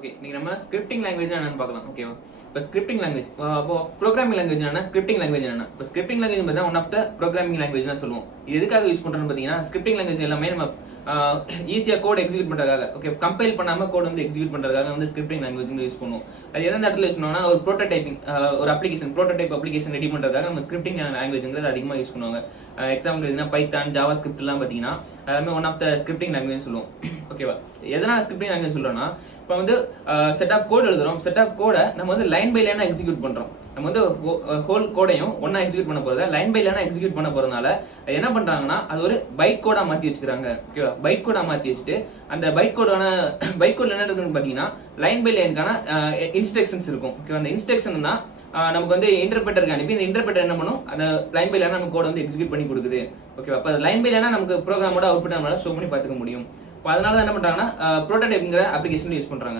Okay, இன்னைக்கு நம்ம scripting language என்னன்னு பார்க்கலாம். ஓகேவா? இப்போ ஸ்கிரிப்டிங் லாங்குவேஜ், அப்போ ப்ரோக்ராமிங் லாங்குவேஜ் என்னன்னா, ஸ்கிரிப்டிங் லாங்குவேஜ் என்னன்னா, இப்போ ஸ்கிரிப்டிங் லாங்குவேஜ் பார்த்தா one of the programming language தான் சொல்லுவோம். இது எதுக்காக யூஸ் பண்றோம்னு பார்த்தீங்கன்னா, ஸ்கிரிப்டிங் லாங்குவேஜ் எல்லாமே நம்ம ஈஸியாக கோட் எக்ஸிக்யூட் பண்றதுக்காக, ஓகே, கம்பைல் பண்ணாம கோட் வந்து எக்ஸிக்யூட் பண்றதுக்காக வந்து ஸ்கிரிப்டிங் லாங்குவேஜ் யூஸ் பண்ணுவோம். அது எந்த இடத்துல யூஸ் பண்ணுவோம்னா, ஒரு ப்ரோட்டோடைப்பிங், ஒரு அப்ளிகேஷன் ப்ரோட்டோடைப் அப்ளிகேஷன் ரெடி பண்றதுக்காக நம்ம ஸ்கிரிப்டிங் லாங்குவேஜ்ங்கிறது அதிகமாக யூஸ் பண்ணுவாங்க. எக்ஸாம்பிள் பைத்தான், ஜாவா ஸ்கிரிப்ட் எல்லாம் பார்த்தீங்கன்னா எல்லாமே one of the scripting language சொல்லுவோம். ஓகேவா? எதனால ஸ்கிரிப்டிங் லாங்குவேஜ் சொல்றோம்னா, இப்போ வந்து செட் ஆஃப் கோட் எழுதுறோம். செட் ஆஃப் கோடை நம்ம வந்து லைன் பை லைனா எக்ஸிக்யூட் பண்றோம். நம்ம வந்து ஹோல் கோடையும் ஒன்னா எக்ஸிக்யூட் பண்ண போறத லைன் பை லைனா எக்ஸிக்யூட் பண்ண போறதுனால என்ன பண்றாங்கன்னா, அது ஒரு பைட் கோடா மாத்தி வச்சுக்கிறாங்க. ஓகேவா? பைட் கோடா மாத்தி வச்சுட்டு அந்த பைட் கோடான பைட் கோட்ல என்ன இருக்குன்னு பாத்தீங்கன்னா, லைன் பை லைனுக்கான இன்ஸ்ட்ரக்ஷன்ஸ் இருக்கும். ஓகேவா? அந்த இன்ஸ்ட்ரக்ஷன் தான் நமக்கு வந்து இன்டர்பிரட்டருக்கு அனுப்பி இந்த இன்டர்பிரட்டர் என்ன பண்ணும், அந்த லைன் பை லைனா நம்ம கோட் வந்து எக்ஸிக்யூட் பண்ணி கொடுக்குது. ஓகேவா? அப்ப லைன் பை லைனா நமக்கு ப்ரோக்ராமோட அவுட்புட் நம்மளால ஷோ பண்ணி பார்த்துக்க முடியும். அதனால தான் என்ன பண்றாங்கன்னா, ப்ரோட்டோடைப்ங்கிற அப்ளிகேஷன் யூஸ் பண்றாங்க.